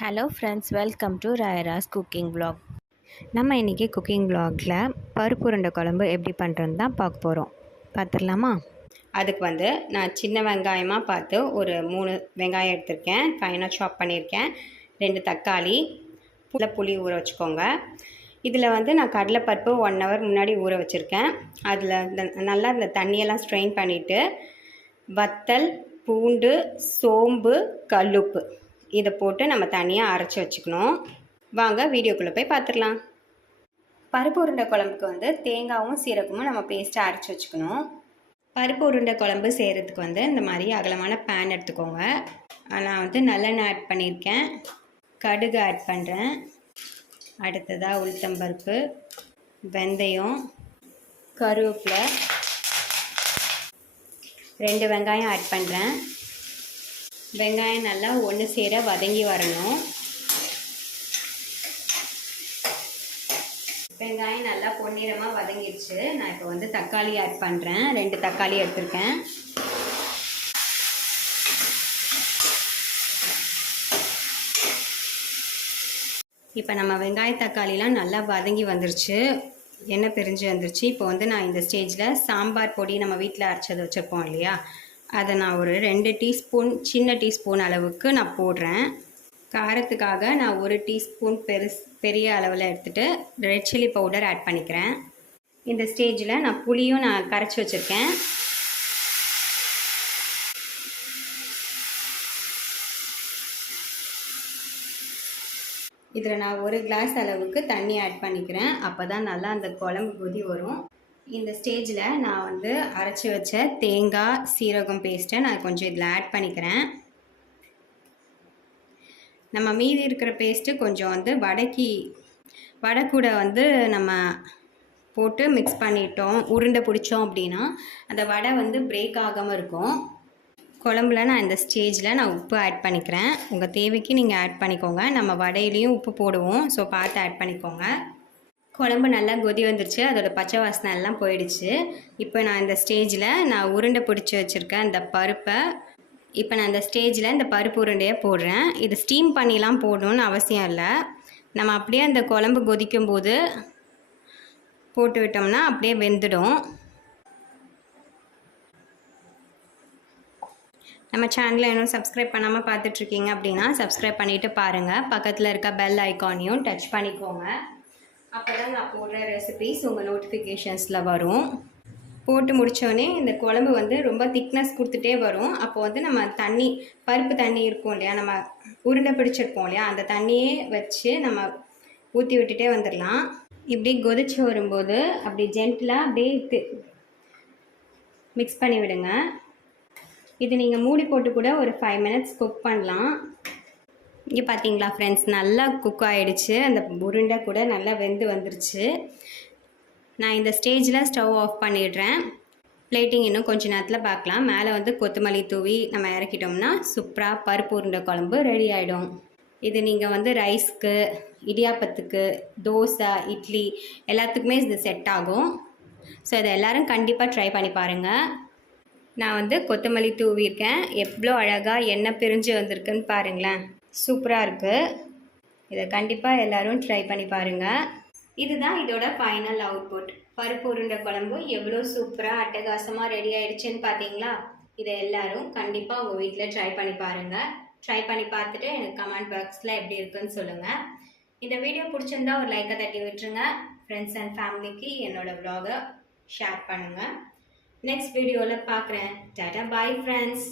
Hello friends welcome to Rayaras cooking vlog நம்ம இன்றைக்கி cooking வ்ளாகில் பருப்பு உருண்டை குழம்பு எப்படி பண்ணுறதுன்னு தான் பார்க்க போகிறோம் பார்த்துடலாமா? அதுக்கு வந்து நான் சின்ன வெங்காயமாக பார்த்து ஒரு மூணு வெங்காயம் எடுத்திருக்கேன். ஃபைனாக சாப் பண்ணியிருக்கேன். ரெண்டு தக்காளி புல புளி ஊற வச்சுக்கோங்க. இதில் வந்து நான் கடலைப்பருப்பு ஒன் ஹவர் முன்னாடி ஊற வச்சுருக்கேன். அதில் நல்லா இந்த தண்ணியெல்லாம் ஸ்ட்ரெயின் பண்ணிவிட்டு வத்தல் பூண்டு சோம்பு கல்லுப்பு. இதை போட்டு நம்ம தனியாக அரைச்சி வச்சுக்கணும். வாங்க வீடியோக்குள்ளே போய் பார்த்துடலாம் பருப்பு உருண்டை குழம்புக்கு வந்து தேங்காயும் சீரகமும் நம்ம பேஸ்ட்டாக அரைச்சி வச்சுக்கணும். பருப்பு உருண்டை குழம்பு செய்கிறதுக்கு வந்து இந்த மாதிரி அகலமான பேன் எடுத்துக்கோங்க. நான் வந்து நல்லெண்ணெய் ஆட் பண்ணியிருக்கேன். கடுகு ஆட் பண்ணுறேன் அடுத்ததாக உளுத்தம்பருப்பு வெந்தயம் கருவேப்பிலை. ரெண்டு வெங்காயம் ஆட் பண்ணுறேன் வெங்காயம் நல்லா ஒன்று சேர வதங்கி வரணும். வெங்காயம் நல்லா பொன்னிறமாக வதங்கிடுச்சு நான் இப்போ வந்து தக்காளி ஆட் பண்ணுறேன் ரெண்டு தக்காளி எடுத்திருக்கேன். இப்போ நம்ம வெங்காய தக்காளிலாம் நல்லா வதங்கி வந்துருச்சு. எண்ணெய் பிரிஞ்சு வந்துருச்சு. இப்போ வந்து நான் இந்த ஸ்டேஜில் சாம்பார் பொடி நம்ம வீட்டில் அரைச்சது வச்சுருப்போம் இல்லையா? அதை நான் ஒரு ரெண்டு டீஸ்பூன் சின்ன டீஸ்பூன் அளவுக்கு நான் போடுறேன். காரத்துக்காக நான் ஒரு டீஸ்பூன் பெருஸ் பெரிய அளவில் எடுத்துகிட்டு ரெட் சில்லி பவுடர் ஆட் பண்ணிக்கிறேன். இந்த ஸ்டேஜில் நான் புளியும் நான் கரைச்சி வச்சுருக்கேன். இதில் நான் ஒரு கிளாஸ் அளவுக்கு தண்ணி ஆட் பண்ணிக்கிறேன். அப்போ தான் நல்லா அந்த குழம்பு கொதி வரும். இந்த ஸ்டேஜில் நான் வந்து அரைச்சி வச்ச தேங்காய் சீரகம் பேஸ்ட்டை நான் கொஞ்சம் இதில் ஆட் பண்ணிக்கிறேன். நம்ம மீதி இருக்கிற பேஸ்ட்டு கொஞ்சம் வந்து வடக்கி வடை கூட வந்து நம்ம போட்டு மிக்ஸ் பண்ணிட்டோம் உருண்டை பிடிச்சோம் அப்படின்னா அந்த வடை வந்து பிரேக் ஆகாமல் இருக்கும். குழம்புல நான் இந்த ஸ்டேஜில் நான் உப்பு ஆட் பண்ணிக்கிறேன். உங்கள் தேவைக்கு நீங்கள் ஆட் பண்ணிக்கோங்க. நம்ம வடையிலையும் உப்பு போடுவோம். ஸோ பார்த்து ஆட் பண்ணிக்கோங்க. குழம்பு நல்லா கொதி வந்துருச்சு. அதோட பச்சை வாசனை எல்லாம் போயிடுச்சு. இப்போ நான் இந்த ஸ்டேஜில் நான் உருண்டை பிடிச்சி வச்சுருக்கேன். அந்த பருப்பை. இப்போ நான் இந்த ஸ்டேஜில் இந்த பருப்பு உருண்டையை போடுறேன். இது ஸ்டீம் பண்ணிலாம் போடணும்னு அவசியம் இல்லை. நம்ம அப்படியே அந்த குழம்பு கொதிக்கும் போது போட்டு விட்டோம்னா அப்படியே வெந்துடும். நம்ம சேனலை இன்னும் சப்ஸ்கிரைப் பண்ணாமல் பார்த்துட்ருக்கீங்க அப்படின்னா சப்ஸ்கிரைப் பண்ணிவிட்டு பாருங்கள் பக்கத்தில் இருக்க பெல் ஐக்கானையும் டச் பண்ணிக்கோங்க. அப்போ தான் நான் போடுற ரெசிபிஸ் உங்கள் நோட்டிஃபிகேஷன்ஸில் வரும். போட்டு முடித்தோடனே இந்த குழம்பு வந்து ரொம்ப திக்னஸ் கொடுத்துட்டே வரும். அப்போ வந்து நம்ம தண்ணி பருப்பு தண்ணி இருக்கும் இல்லையா? நம்ம உருண்டை பிடிச்சிருப்போம் இல்லையா? அந்த தண்ணியே வச்சு நம்ம ஊற்றி விட்டுட்டே வந்துடலாம் இப்படி கொதிச்சு வரும்போது அப்படி ஜென்டிலாக அப்படியே மிக்ஸ் பண்ணி விடுங்க. இது நீங்கள் மூடி போட்டு கூட ஒரு ஃபைவ் மினிட்ஸ் குக் பண்ணலாம். இங்கே பார்த்தீங்களா ஃப்ரெண்ட்ஸ் நல்லா குக் ஆகிடுச்சு அந்த உருண்டை கூட நல்லா வெந்து வந்துருச்சு. நான் இந்த ஸ்டேஜில் ஸ்டவ் ஆஃப் பண்ணிடுறேன். பிளேட்டிங் இன்னும் கொஞ்ச நேரத்தில் பார்க்கலாம் மேலே வந்து கொத்தமல்லி தூவி நம்ம இறக்கிட்டோம்னா சூப்பராக பருப்பு உருண்டை குழம்பு ரெடி ஆகிடும் இது நீங்கள் வந்து ரைஸ்க்கு இடியாப்பத்துக்கு தோசை இட்லி எல்லாத்துக்குமே இது செட் ஆகும். ஸோ இதை எல்லோரும் கண்டிப்பாக ட்ரை பண்ணி பாருங்கள் நான் வந்து கொத்தமல்லி தூவியிருக்கேன். எவ்வளோ அழகாக எண்ணெய் பிரிஞ்சு வந்திருக்குன்னு பாருங்களேன். சூப்பராக இருக்குது இதை கண்டிப்பாக எல்லோரும் ட்ரை பண்ணி பாருங்கள் இதுதான் இதோட ஃபைனல் அவுட்புட் பருப்பு உருண்டை குழம்பு எவ்வளோ சூப்பராக அட்டகாசமாக ரெடி ஆயிடுச்சுன்னு பார்த்தீங்களா இதை எல்லோரும் கண்டிப்பாக உங்கள் வீட்டில் ட்ரை பண்ணி பாருங்கள் ட்ரை பண்ணி பார்த்துட்டு எனக்கு கமெண்ட் பாக்ஸில் எப்படி இருக்குன்னு சொல்லுங்கள் இந்த வீடியோ பிடிச்சிருந்தா ஒரு லைக்கை தட்டி விட்டுருங்க. ஃப்ரெண்ட்ஸ் அண்ட் ஃபேமிலிக்கு என்னோடய வ்ளாகை ஷேர் பண்ணுங்கள் நெக்ஸ்ட் வீடியோவில் பார்க்குறேன் டாட்டா பாய் ஃப்ரெண்ட்ஸ்